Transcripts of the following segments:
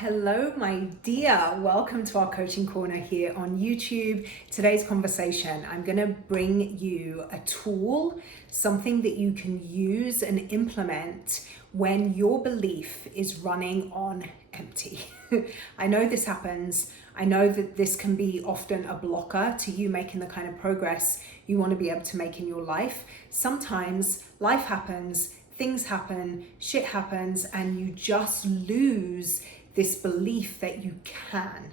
Hello, my dear. Welcome to our coaching corner here on YouTube. Today's conversation, I'm going to bring you a tool, something that you can use and implement when your belief is running on empty. I know this happens. I know that this can be often a blocker to you making the kind of progress you want to be able to make in your life. Sometimes life happens, things happen, shit happens, and you just lose this belief that you can.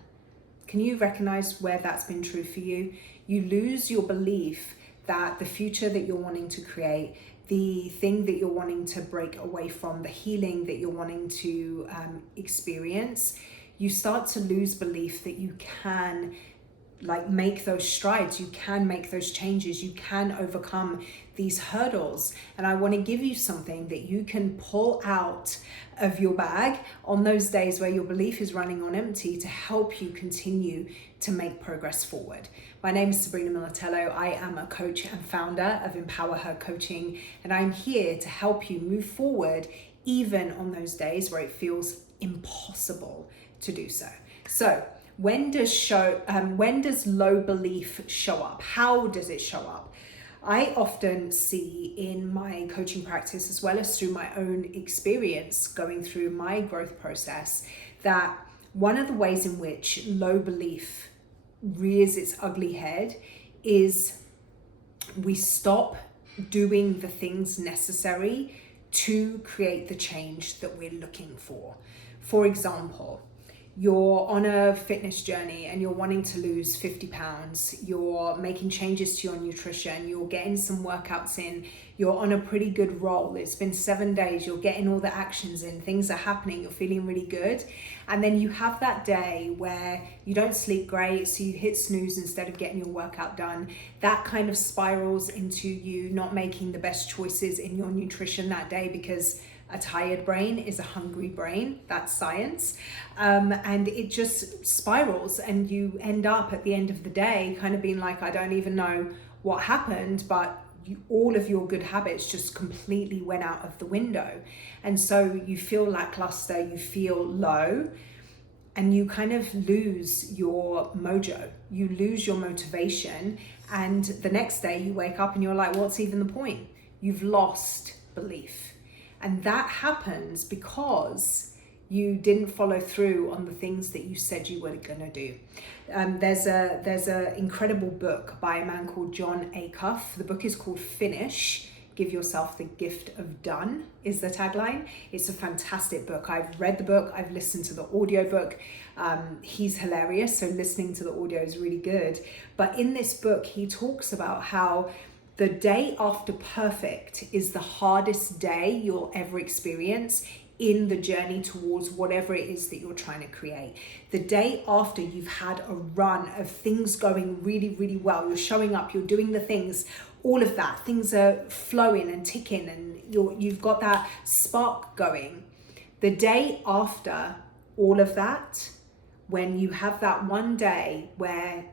Can you recognize where that's been true for you? You lose your belief that the future that you're wanting to create, the thing that you're wanting to break away from, the healing that you're wanting to experience, you start to lose belief that you can make those strides, you can make those changes, you can overcome these hurdles. And I want to give you something that you can pull out of your bag on those days where your belief is running on empty to help you continue to make progress forward. My name is Sabrina Militello. I am a coach and founder of Empower Her Coaching, and I'm here to help you move forward even on those days where it feels impossible to do so. So when does low belief show up? How does it show up? I often see in my coaching practice, as well as through my own experience going through my growth process, that one of the ways in which low belief rears its ugly head is we stop doing the things necessary to create the change that we're looking for. For example, you're on a fitness journey and you're wanting to lose 50 pounds, you're making changes to your nutrition, you're getting some workouts in, you're on a pretty good roll, it's been 7 days, you're getting all the actions in, things are happening, you're feeling really good. And then you have that day where you don't sleep great, so you hit snooze instead of getting your workout done. That kind of spirals into you not making the best choices in your nutrition that day, because a tired brain is a hungry brain. That's science. And it just spirals, and you end up at the end of the day kind of being like, I don't even know what happened, but all of your good habits just completely went out of the window. And so you feel lackluster, you feel low, and you kind of lose your mojo, you lose your motivation. And the next day you wake up and you're like, what's even the point? You've lost belief. And that happens because you didn't follow through on the things that you said you were going to do. There's a incredible book by a man called John Acuff. The book is called Finish. Give yourself the gift of done is the tagline. It's a fantastic book. I've read the book. I've listened to the audiobook. He's hilarious. So listening to the audio is really good. But in this book, he talks about how the day after perfect is the hardest day you'll ever experience in the journey towards whatever it is that you're trying to create. The day after you've had a run of things going really, really well, you're showing up, you're doing the things, all of that, things are flowing and ticking, and you've got that spark going. The day after all of that, when you have that one day where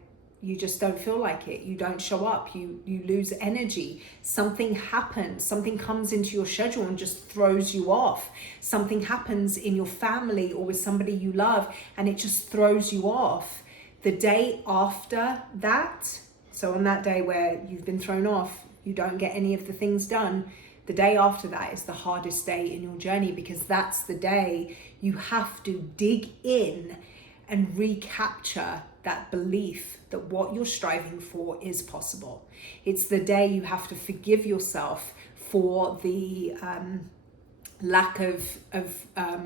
you just don't feel like it, you don't show up, you lose energy, something happens, something comes into your schedule and just throws you off, something happens in your family or with somebody you love and it just throws you off. The day after that, so on that day where you've been thrown off, you don't get any of the things done, the day after that is the hardest day in your journey, because that's the day you have to dig in and recapture that belief that what you're striving for is possible. It's the day you have to forgive yourself for the lack of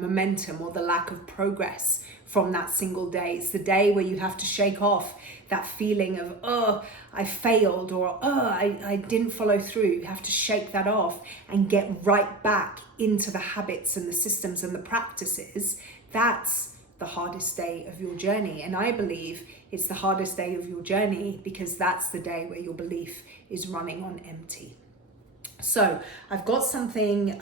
momentum or the lack of progress from that single day. It's the day where you have to shake off that feeling of, oh, I failed, or oh, I didn't follow through. You have to shake that off and get right back into the habits and the systems and the practices. That's the hardest day of your journey. And I believe it's the hardest day of your journey because that's the day where your belief is running on empty. So I've got something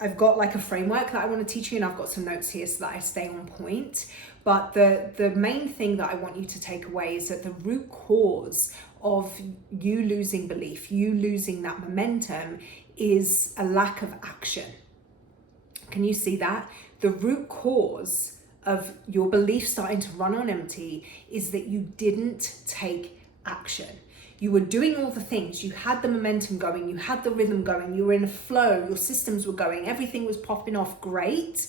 I've got like a framework that I want to teach you, and I've got some notes here so that I stay on point. But the main thing that I want you to take away is that the root cause of you losing belief, you losing that momentum, is a lack of action. Can you see that? The root cause of your belief starting to run on empty is that you didn't take action. You were doing all the things, you had the momentum going, you had the rhythm going, you were in a flow, your systems were going, everything was popping off great.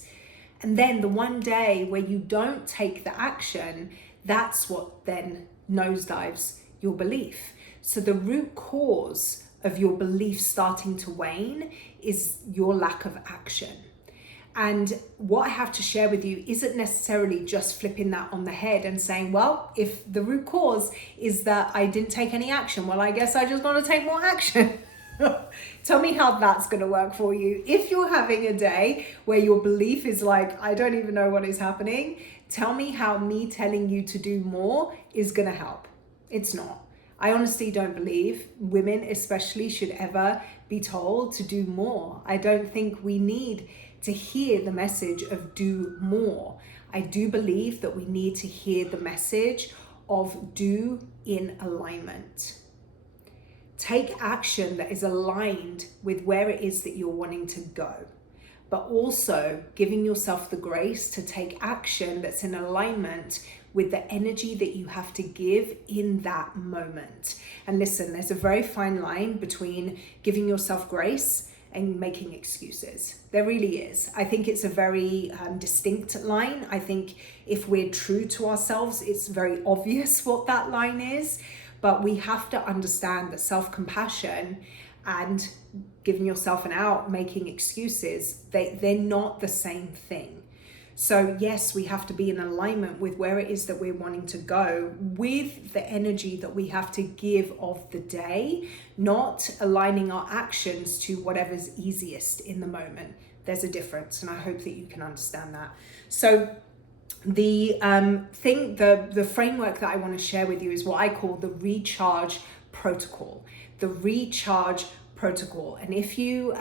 And then the one day where you don't take the action, that's what then nosedives your belief. So the root cause of your belief starting to wane is your lack of action. And what I have to share with you isn't necessarily just flipping that on the head and saying, well, if the root cause is that I didn't take any action, well, I guess I just got to take more action. Tell me how that's going to work for you. If you're having a day where your belief is like, I don't even know what is happening, tell me how me telling you to do more is going to help. It's not. I honestly don't believe women especially should ever be told to do more. I don't think we need to hear the message of do more. I do believe that we need to hear the message of do in alignment. Take action that is aligned with where it is that you're wanting to go, but also giving yourself the grace to take action that's in alignment with the energy that you have to give in that moment. And listen, there's a very fine line between giving yourself grace and making excuses. There really is. I think it's a very distinct line. I think if we're true to ourselves, it's very obvious what that line is, but we have to understand that self-compassion and giving yourself an out, making excuses, they're not the same thing. So yes, we have to be in alignment with where it is that we're wanting to go, with the energy that we have to give of the day, not aligning our actions to whatever's easiest in the moment. There's a difference, and I hope that you can understand that. So the framework that I want to share with you is what I call the recharge protocol. The recharge protocol. And if you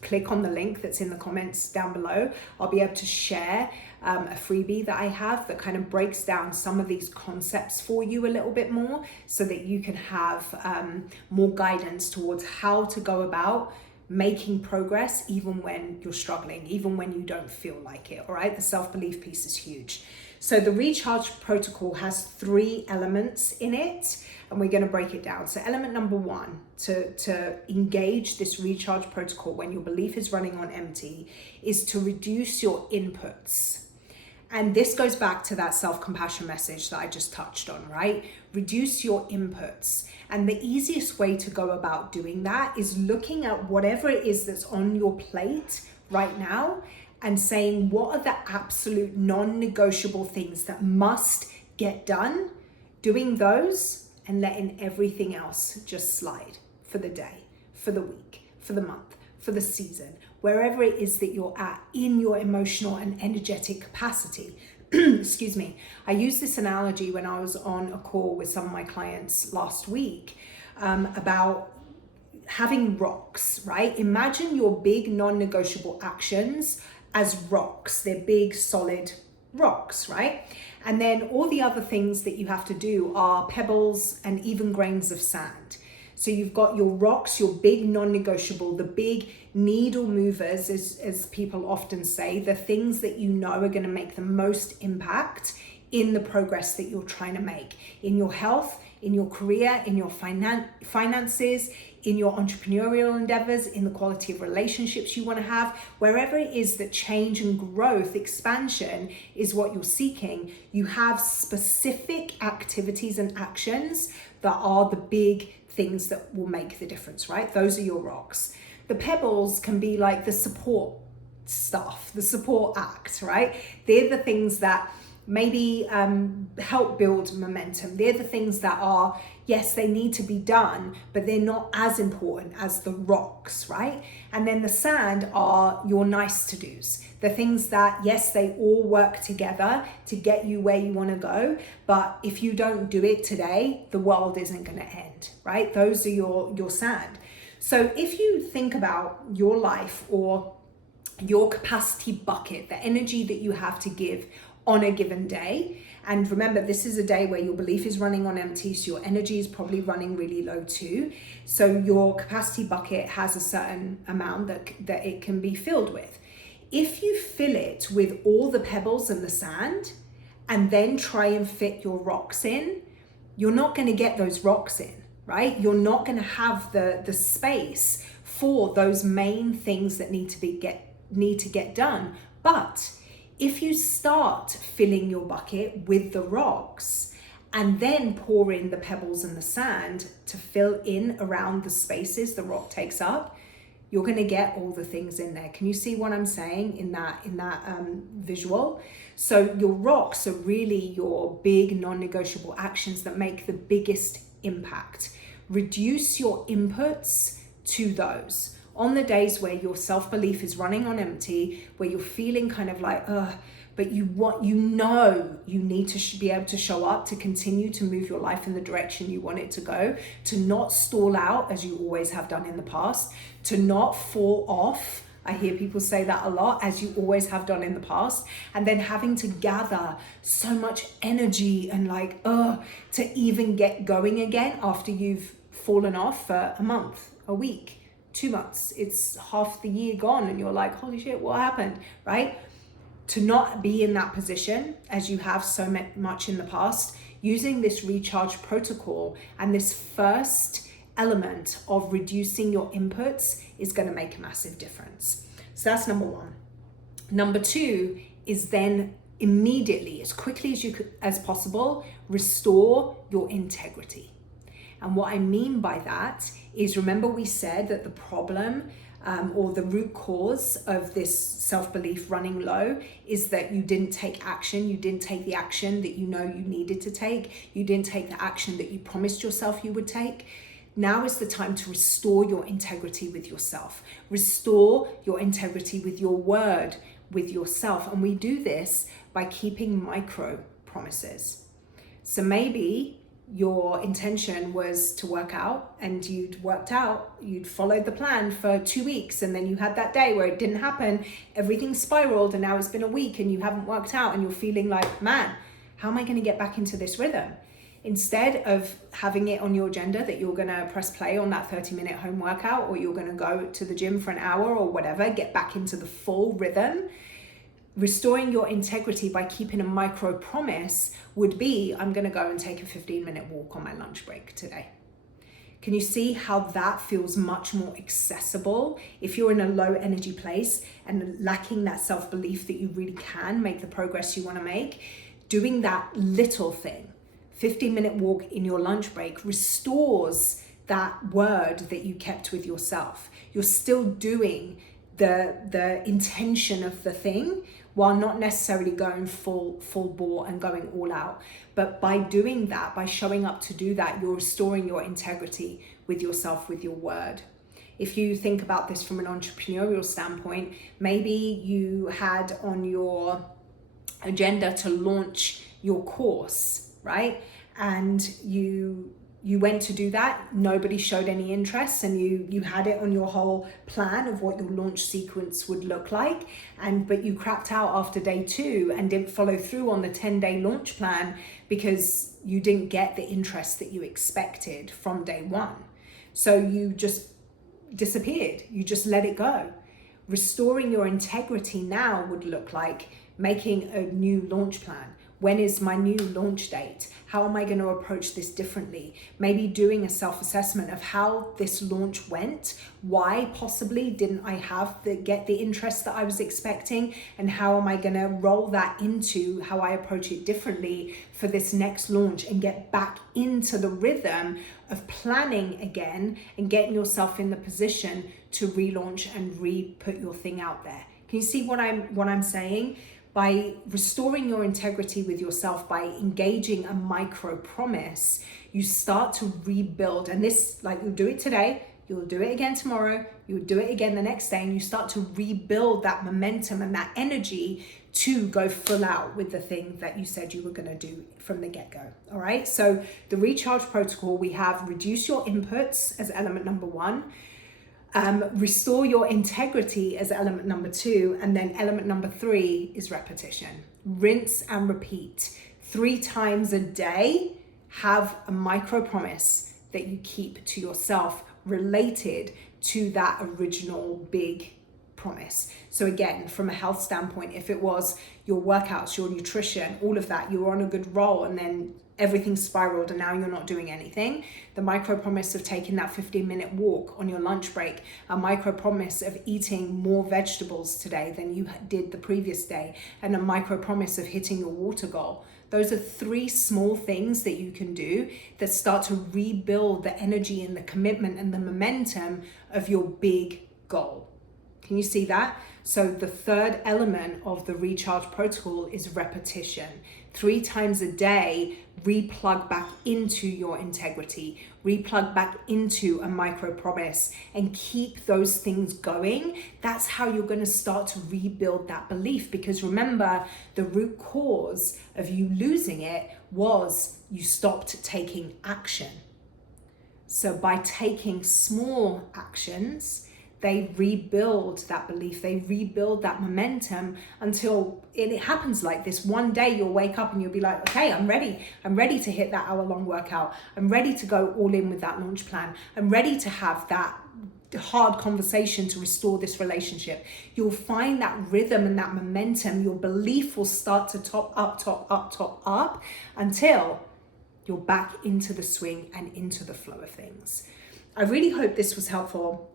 click on the link that's in the comments down below, I'll be able to share a freebie that I have that kind of breaks down some of these concepts for you a little bit more, so that you can have more guidance towards how to go about making progress even when you're struggling, even when you don't feel like it. All right, the self-belief piece is huge. So the recharge protocol has 3 elements in it, and we're going to break it down. So element number 1, to engage this recharge protocol when your belief is running on empty, is to reduce your inputs. And this goes back to that self-compassion message that I just touched on, right? Reduce your inputs. And the easiest way to go about doing that is looking at whatever it is that's on your plate right now and saying, what are the absolute non-negotiable things that must get done? Doing those and letting everything else just slide for the day, for the week, for the month, for the season, wherever it is that you're at in your emotional and energetic capacity. Excuse me. I used this analogy when I was on a call with some of my clients last week about having rocks, right? Imagine your big non-negotiable actions as rocks. They're big, solid rocks, right? And then all the other things that you have to do are pebbles and even grains of sand. So you've got your rocks, your big non-negotiable, the big needle movers, as people often say, the things that you know are going to make the most impact in the progress that you're trying to make in your health, in your career, in your finances, in your entrepreneurial endeavors, in the quality of relationships you want to have, wherever it is that change and growth, expansion is what you're seeking, you have specific activities and actions that are the big things that will make the difference, right? Those are your rocks. The pebbles can be like the support stuff, the support act, right? They're the things that maybe help build momentum. They're the things that are, yes, they need to be done, but they're not as important as the rocks, right? And then the sand are your nice to-dos. The things that, yes, they all work together to get you where you want to go, but if you don't do it today, the world isn't going to end, right? Those are your sand. So if you think about your life or your capacity bucket, the energy that you have to give on a given day, and remember, this is a day where your belief is running on empty, so your energy is probably running really low too. So your capacity bucket has a certain amount that it can be filled with. if you fill it with all the pebbles and the sand and then try and fit your rocks in, you're not going to get those rocks in, right? You're not going to have the space for those main things that need to get done. But if you start filling your bucket with the rocks and then pour in the pebbles and the sand to fill in around the spaces the rock takes up, you're going to get all the things in there. Can you see what I'm saying in that visual? So your rocks are really your big non-negotiable actions that make the biggest impact. Reduce your inputs to those. On the days where your self-belief is running on empty, where you're feeling kind of like, but you need to be able to show up to continue to move your life in the direction you want it to go, to not stall out as you always have done in the past, to not fall off. I hear people say that a lot, as you always have done in the past, and then having to gather so much energy and to even get going again after you've fallen off for a month, a week, 2 months. It's half the year gone and you're like, holy shit, what happened, right? To not be in that position as you have so much in the past, using this recharge protocol and this first element of reducing your inputs is going to make a massive difference. So that's number one. Number two is then immediately, as quickly as possible, restore your integrity. And what I mean by that is, remember we said that the problem or the root cause of this self-belief running low is that you didn't take action. You didn't take the action that you needed to take. You didn't take the action that you promised yourself you would take. Now is the time to restore your integrity with yourself. Restore your integrity with your word, with yourself. And we do this by keeping micro promises. So maybe your intention was to work out and you'd followed the plan for 2 weeks, and then you had that day where it didn't happen, everything spiraled, and now it's been a week and you haven't worked out and you're feeling like, man, how am I going to get back into this rhythm? Instead of having it on your agenda that you're going to press play on that 30-minute home workout, or you're going to go to the gym for an hour or whatever, get back into the full rhythm, restoring your integrity by keeping a micro promise would be, I'm going to go and take a 15-minute walk on my lunch break today. Can you see how that feels much more accessible if you're in a low energy place and lacking that self-belief that you really can make the progress you want to make? Doing that little thing, 15-minute walk in your lunch break, restores that word that you kept with yourself. You're still doing the intention of the thing while not necessarily going full bore and going all out. But by doing that, by showing up to do that, you're restoring your integrity with yourself, with your word. If you think about this from an entrepreneurial standpoint, maybe you had on your agenda to launch your course, right? And you went to do that, nobody showed any interest, and you had it on your whole plan of what your launch sequence would look like, but you crapped out after day 2 and didn't follow through on the 10-day launch plan because you didn't get the interest that you expected from day 1. So you just disappeared, you just let it go. Restoring your integrity now would look like making a new launch plan. When is my new launch date? How am I going to approach this differently? Maybe doing a self-assessment of how this launch went. Why possibly didn't I get the interest that I was expecting? And how am I going to roll that into how I approach it differently for this next launch and get back into the rhythm of planning again and getting yourself in the position to relaunch and put your thing out there? Can you see what I'm saying? By restoring your integrity with yourself, by engaging a micro promise, you start to rebuild. And this, you'll do it today, you'll do it again tomorrow, you'll do it again the next day, and you start to rebuild that momentum and that energy to go full out with the thing that you said you were going to do from the get-go. All right. So the recharge protocol, we have reduce your inputs as element number 1. Restore your integrity as element number 2, and then element number 3 is repetition. Rinse and repeat 3 times a day. Have a micro promise that you keep to yourself related to that original big promise. So again, from a health standpoint, if it was your workouts, your nutrition, all of that, you were on a good roll and then everything spiraled and now you're not doing anything. The micro promise of taking that 15-minute walk on your lunch break, a micro promise of eating more vegetables today than you did the previous day, and a micro promise of hitting your water goal. Those are 3 small things that you can do that start to rebuild the energy and the commitment and the momentum of your big goal. Can you see that? So the third element of the recharge protocol is repetition. 3 times a day, replug back into your integrity, replug back into a micro promise, and keep those things going. That's how you're going to start to rebuild that belief. Because remember, the root cause of you losing it was you stopped taking action. So by taking small actions, they rebuild that belief, they rebuild that momentum until it happens like this. One day you'll wake up and you'll be like, okay, I'm ready to hit that hour-long workout. I'm ready to go all in with that launch plan. I'm ready to have that hard conversation to restore this relationship. You'll find that rhythm and that momentum. Your belief will start to top up until you're back into the swing and into the flow of things. I really hope this was helpful,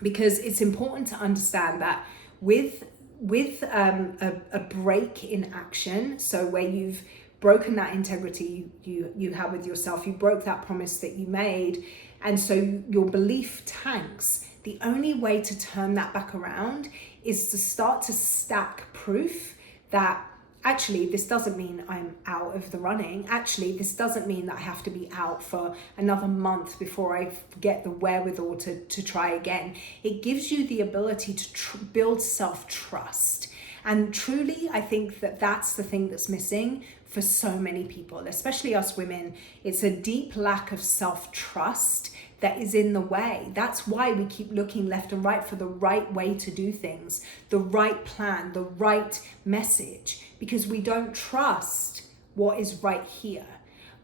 because it's important to understand that with a break in action, so where you've broken that integrity you have with yourself, you broke that promise that you made, and so your belief tanks, the only way to turn that back around is to start to stack proof that actually, this doesn't mean I'm out of the running. Actually, this doesn't mean that I have to be out for another month before I get the wherewithal to try again. It gives you the ability to build self-trust. And truly, I think that that's the thing that's missing for so many people, especially us women. It's a deep lack of self-trust that is in the way. That's why we keep looking left and right for the right way to do things, the right plan, the right message, because we don't trust what is right here.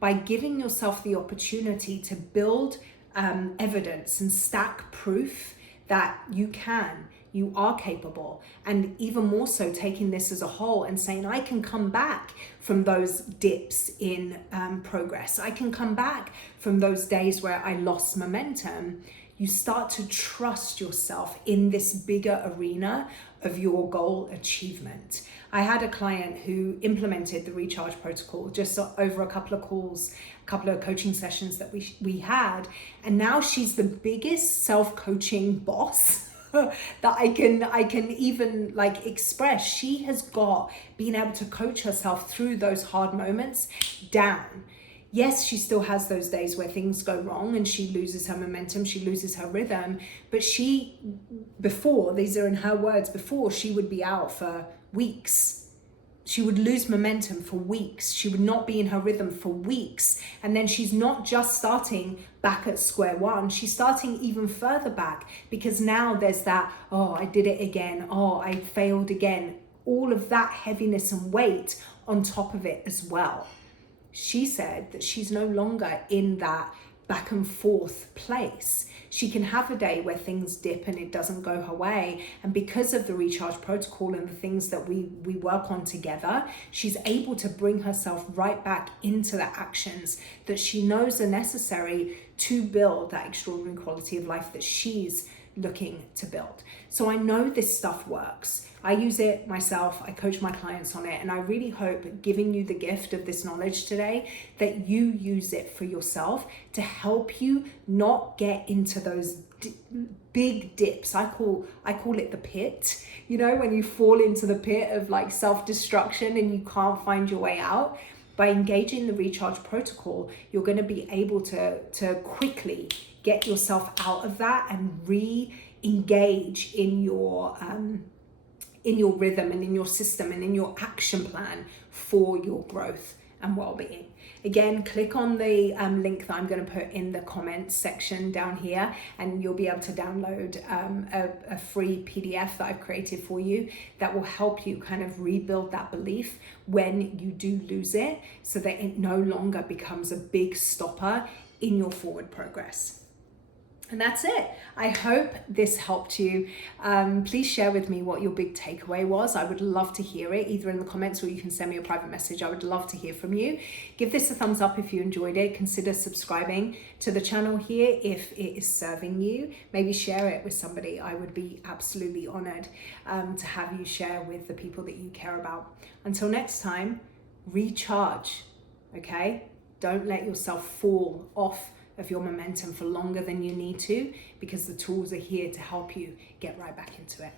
By giving yourself the opportunity to build evidence and stack proof that you are capable, and even more so taking this as a whole and saying, I can come back from those dips in progress. I can come back from those days where I lost momentum. You start to trust yourself in this bigger arena of your goal achievement. I had a client who implemented the recharge protocol just over a couple of calls, a couple of coaching sessions that we had, and now she's the biggest self-coaching boss that I can even like express. She has got being able to coach herself through those hard moments down. Yes, she still has those days where things go wrong and she loses her momentum, she loses her rhythm, but these are in her words, before she would be out for weeks. She would lose momentum for weeks. She would not be in her rhythm for weeks. And then she's not just starting back at square one, she's starting even further back, because now there's that, oh, I did it again. Oh, I failed again. All of that heaviness and weight on top of it as well. She said that she's no longer in that back and forth place. She can have a day where things dip and it doesn't go her way. And because of the recharge protocol and the things that we work on together, she's able to bring herself right back into the actions that she knows are necessary to build that extraordinary quality of life that she's looking to build. So I know this stuff works. I use it myself, I coach my clients on it, and I really hope, giving you the gift of this knowledge today, that you use it for yourself to help you not get into those big dips. I call it the pit. You know, when you fall into the pit of like self-destruction and you can't find your way out. By engaging the recharge protocol, you're going to be able to quickly get yourself out of that and re-engage in your rhythm and in your system and in your action plan for your growth and well-being. Again, click on the link that I'm going to put in the comments section down here, and you'll be able to download a free PDF that I've created for you that will help you kind of rebuild that belief when you do lose it, so that it no longer becomes a big stopper in your forward progress. And that's it. I hope this helped you. Please share with me what your big takeaway was. I would love to hear it, either in the comments or you can send me a private message. I would love to hear from you. Give this a thumbs up if you enjoyed it. Consider subscribing to the channel here if it is serving you. Maybe share it with somebody. I would be absolutely honored to have you share with the people that you care about. Until next time, recharge, okay? Don't let yourself fall off of your momentum for longer than you need to, because the tools are here to help you get right back into it.